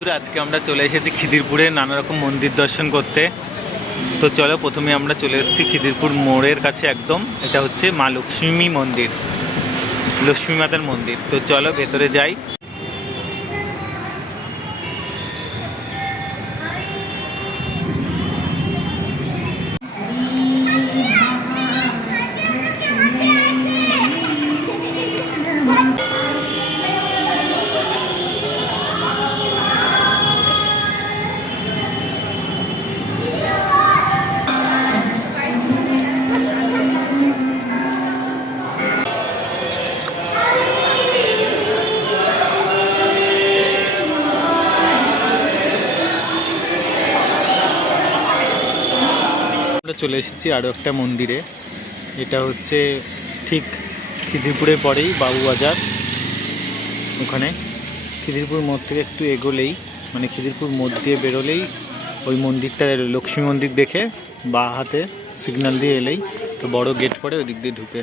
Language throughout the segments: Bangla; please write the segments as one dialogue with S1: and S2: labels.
S1: আজকে আমরা চলে এসেছি খিদিরপুরে, নানা রকম মন্দির দর্শন করতে। তো চলো, প্রথমে আমরা চলে এসেছি খিদিরপুর মোড়ের কাছে একদম। এটা হচ্ছে মা লক্ষ্মী মন্দির, লক্ষ্মী মাতার মন্দির। তো চলো, ভেতরে যাই। আমরা চলে এসেছি আরও একটা মন্দিরে। এটা হচ্ছে ঠিক খিদিরপুরে পরেই বাবুবাজার। ওখানে খিদিরপুর মোড় থেকে একটু এগোলেই মানে খিদিরপুর মোড় দিয়ে বেরোলেই ওই মন্দিরটা, লক্ষ্মী মন্দির দেখে বা হাতে সিগন্যাল দিয়ে এলেই তো বড় গেট পরে ওই দিক দিয়ে ঢুকে।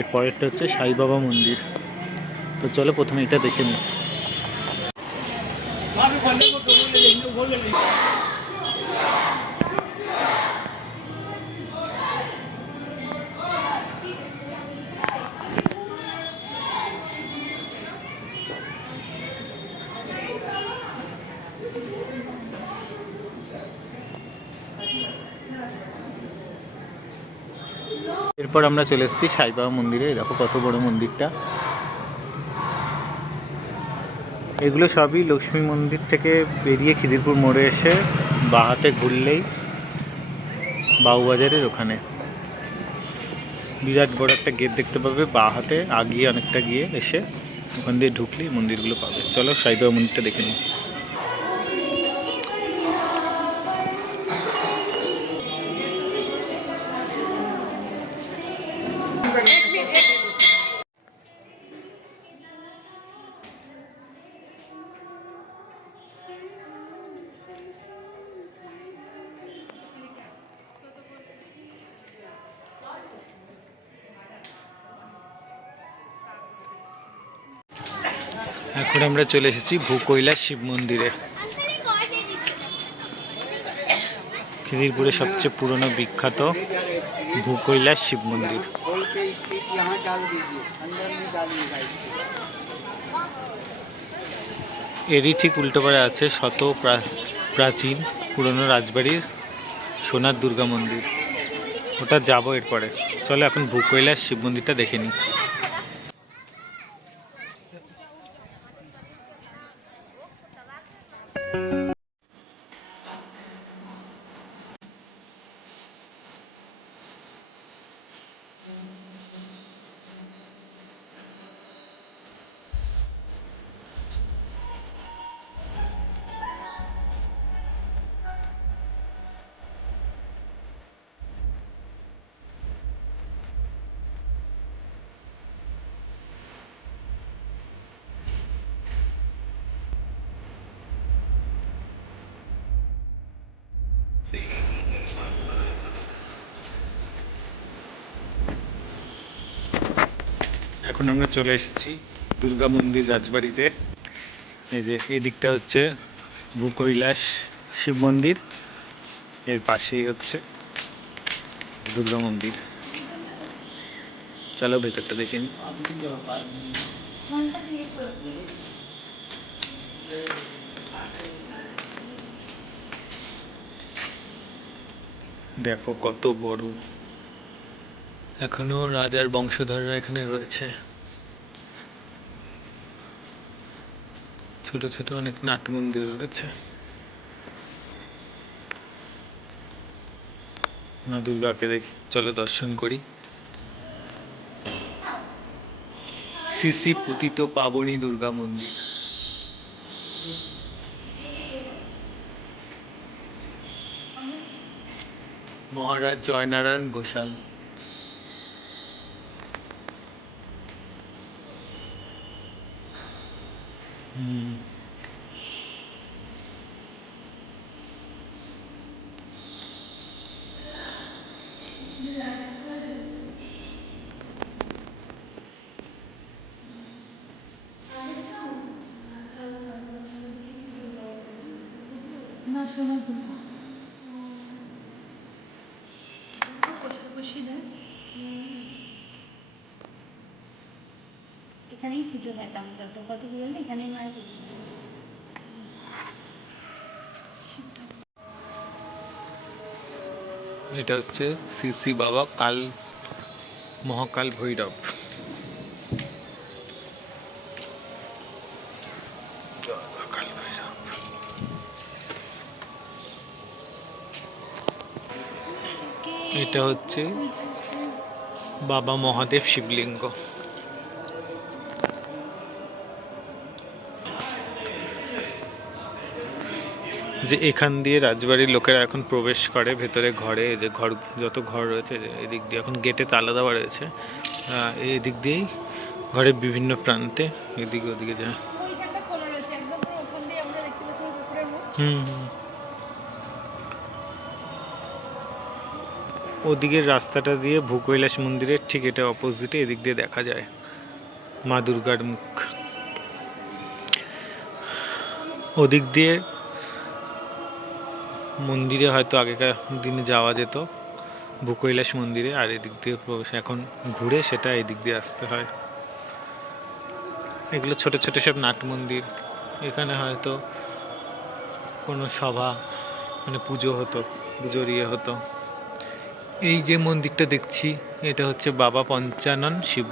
S1: এর পরেরটা হচ্ছে সাই বাবা মন্দির। তো চলো প্রথমে এটা দেখে নিই। এরপর আমরা চলে এসেছি সাইবাবা মন্দিরে। দেখো কত বড় মন্দিরটা। এগুলো সবই লক্ষ্মী মন্দির থেকে বেরিয়ে খিদিরপুর মোড়ে এসে বাহাতে ঘুরলেই বাউবাজারের ওখানে। বিরাট বড় একটা গেট দেখতে পাবে বা হাতে আগিয়ে অনেকটা গিয়ে এসে ওখান দিয়ে ঢুকলেই মন্দিরগুলো পাবে। চলো সাইবাবা মন্দিরটা দেখে নিই। এখন আমরা চলে এসেছি ভূকৈলাস শিব মন্দিরে। খিদিরপুরের সবচেয়ে পুরনো বিখ্যাত ভূকৈলাস শিব মন্দির। এরই ঠিক উল্টোপারে আছে শত প্রাচীন পুরনো রাজবাড়ির সোনার দুর্গা মন্দির। ওটা যাব এরপরে। চলো এখন ভূকৈলাস শিব মন্দিরটা দেখে নিই। Thank you. এখন আমরা চলে এসেছি দুর্গা মন্দির রাজবাড়িতে। এই যে, এই দিকটা হচ্ছে ভূকৈলাস শিব মন্দির। এর পাশেই হচ্ছে দুর্গা মন্দির। চলো, ভেতরটা দেখে নিই দেখো কত বড় এখনও রাজার বংশধররা এখানে রয়েছে। ছোট ছোট অনেক নাট মন্দির রয়েছে। মা দুর্গাকে দেখি চলো দর্শন করি। সিসি পুতিত পাবনী দুর্গা মন্দির। মহারাজ জয়নারায়ণ ঘোষাল
S2: এখানেই পুজো খেতাম যত কত পুজো এখানেই মায়ের পুজো
S1: এটা হচ্ছে শ্রী শ্রী বাবা কাল মহাকাল ভৈরব। এটা হচ্ছে বাবা মহাদেব শিবলিঙ্গ। যে এখান দিয়ে রাজবাড়ির লোকেরা এখন প্রবেশ করে ভেতরে ঘরে যে ঘর যত ঘর রয়েছে যে এদিক দিয়ে এখন গেটে তালা দেওয়া রয়েছে। এদিক দিয়েই ঘরের বিভিন্ন প্রান্তে এদিকে ওদিকে যায়। হুম খোলা ওদিকের রাস্তাটা দিয়ে ভূকৈলাস মন্দিরের ঠিক এটা অপোজিটে এদিক দিয়ে দেখা যায়। মা দুর্গার মুখ। ওদিক দিয়ে মন্দিরে হয়তো আগেকার দিনে যাওয়া যেত, ভূকৈলাস মন্দিরে, আর এদিক দিয়ে প্রবেশ। এখন ঘুরে সেটা এদিক দিয়ে আসতে হয়। এগুলো ছোট ছোট সব নাট মন্দির। এখানে হয়তো কোনো সভা মানে পুজো হতো, পুজোর ইয়ে হতো। এই যে মন্দিরটা দেখছি, এটা হচ্ছে বাবা পঞ্চানন শিব।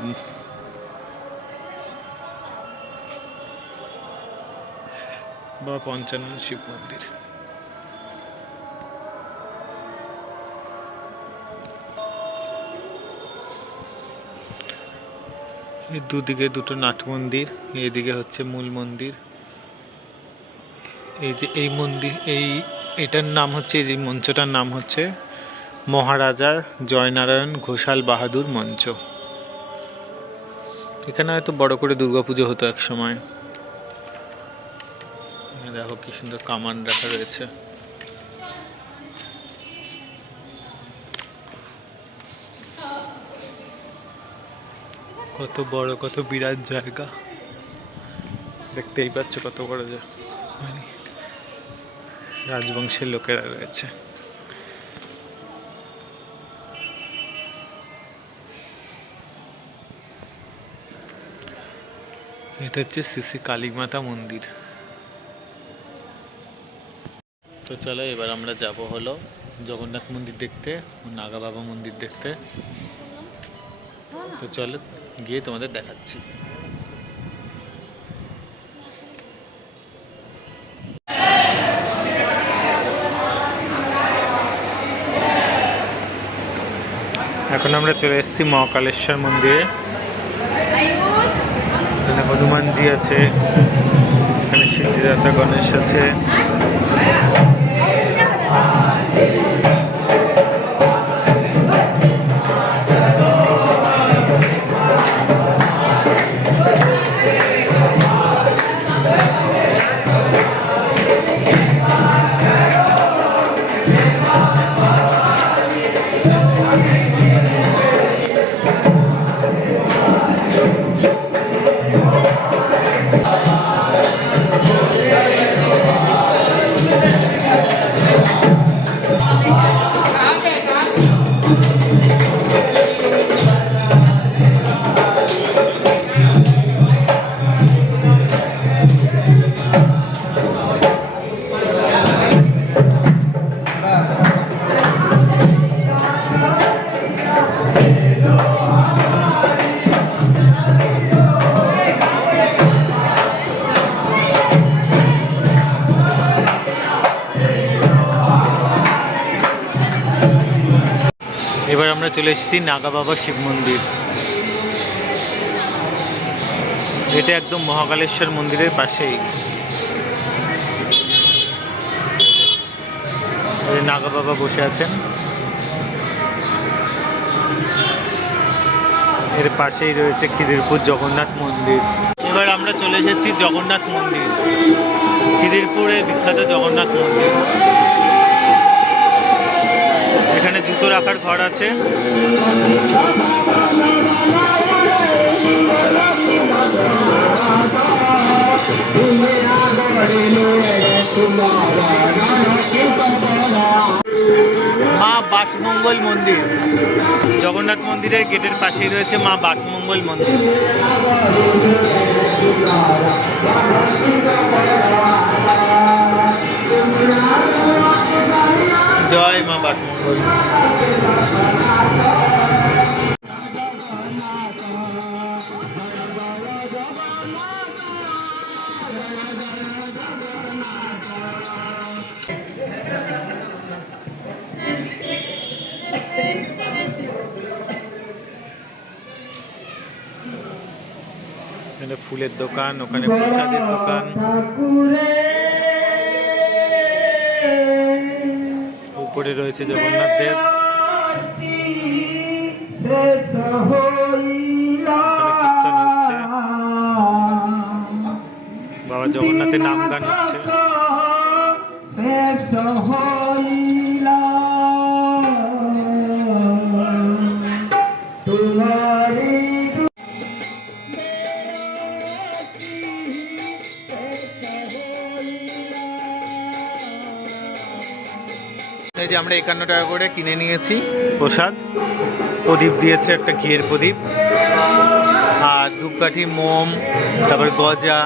S1: বাবা পঞ্চানন শিব মন্দির। দুদিকে দুটো নাট মন্দির, এদিকে হচ্ছে মূল মন্দির। এই যে এই মন্দির, এই এটার নাম হচ্ছে, এই যে মঞ্চটার নাম হচ্ছে মহারাজা জয়নারায়ণ ঘোষাল বাহাদুর মঞ্চ। এখানে হয়তো বড় করে দুর্গাপুজো হতো এক সময়। দেখো কি সুন্দর কামান রাখা রয়েছে। কত বড়, কত বিরাট জায়গা। দেখতেই পাচ্ছ কত বড় জায়গা মানে রাজবংশের লোকেরা রয়েছে। এটা হচ্ছে শ্রী কালী মাতা মন্দির। তো চলো এবার আমরা যাব হলো জগন্নাথ মন্দির দেখতে, নাগা বাবা মন্দির দেখতে। তো চলো গিয়ে তোমাদের দেখাচ্ছি। এখন আমরা চলে এসেছি মহাকালেশ্বর মন্দিরে। এখানে হনুমানজি আছে এখানে সিদ্ধিদাতা গণেশ আছে। এবার আমরা চলে এসেছি নাগা বাবা শিব মন্দির। এটা একদম মহাকালেশ্বর মন্দিরের পাশেই। নাগা বাবা বসে আছেন। এর পাশেই রয়েছে খিদিরপুর জগন্নাথ মন্দির। এবার আমরা চলে এসেছি জগন্নাথ মন্দির। খিদিরপুরে বিখ্যাত জগন্নাথ মন্দির। জুতো রাখার ঘর আছে।
S3: মা
S1: বাটমঙ্গল মন্দির। জগন্নাথ মন্দিরের গেটের পাশেই রয়েছে মা বাটমঙ্গল মন্দির। এখানে ফুলের দোকান ওখানে প্রসাদের দোকান উপরে রয়েছে জগন্নাথ দেব। বাবা জগন্নাথের নাম গান। যে আমরা একান্ন টাকা করে কিনে নিয়েছি প্রসাদ। প্রদীপ দিয়েছে একটা ঘিয়ের প্রদীপ। আর ধূপকাঠি, মোম, তারপর গজা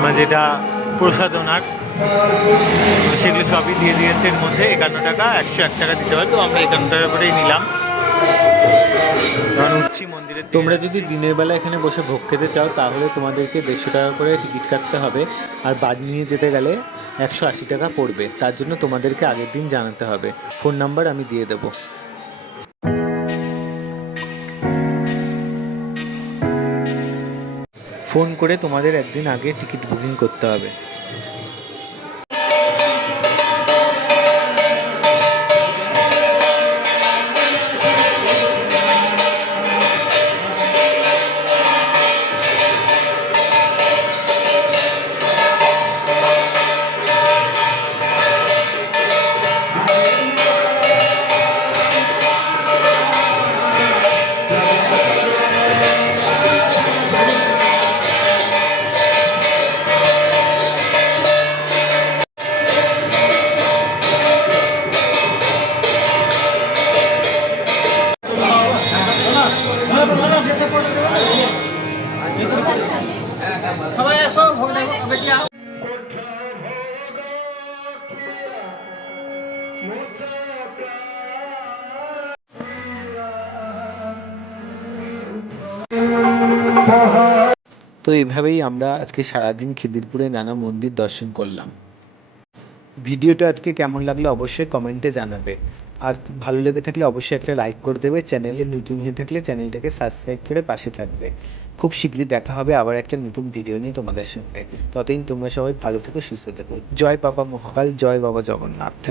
S1: মানে যেটা প্রসাদনার সেগুলো সবই দিয়ে দিয়েছে এর মধ্যে একান্ন টাকা, একশো এক টাকা দিতে হয়, তো আমরা একান্ন টাকা করেই নিলাম। তোমরা যদি দিনের বেলা এখানে বসে ভোগ খেতে চাও, তাহলে তোমাদেরকে দেড়শো টাকা করে টিকিট কাটতে হবে। আর বাদ নিয়ে যেতে গেলে একশো আশি টাকা পড়বে। তার জন্য তোমাদেরকে আগের দিন জানাতে হবে। ফোন নাম্বার আমি দিয়ে দেবো। ফোন করে তোমাদের একদিন আগে টিকিট বুকিং করতে হবে। তো এইভাবেই আমরা আজকে সারাদিন খিদিরপুরে নানা মন্দির দর্শন করলাম। ভিডিওটা আজকে কেমন লাগল অবশ্যই কমেন্টে জানাবে। আর ভালো লেগে থাকলে অবশ্যই একটা লাইক করে দেবে। চ্যানেলে নতুন হয়ে থাকলে চ্যানেলটাকে সাবস্ক্রাইব করে পাশে থাকবে। খুব শীঘ্রই দেখা হবে আবার একটা নতুন ভিডিও নিয়ে তোমাদের সঙ্গে ততদিন তোমরা সবাই ভালো থেকো, সুস্থ থেকো। জয় বাবা মহাকাল, জয় বাবা জগন্নাথ।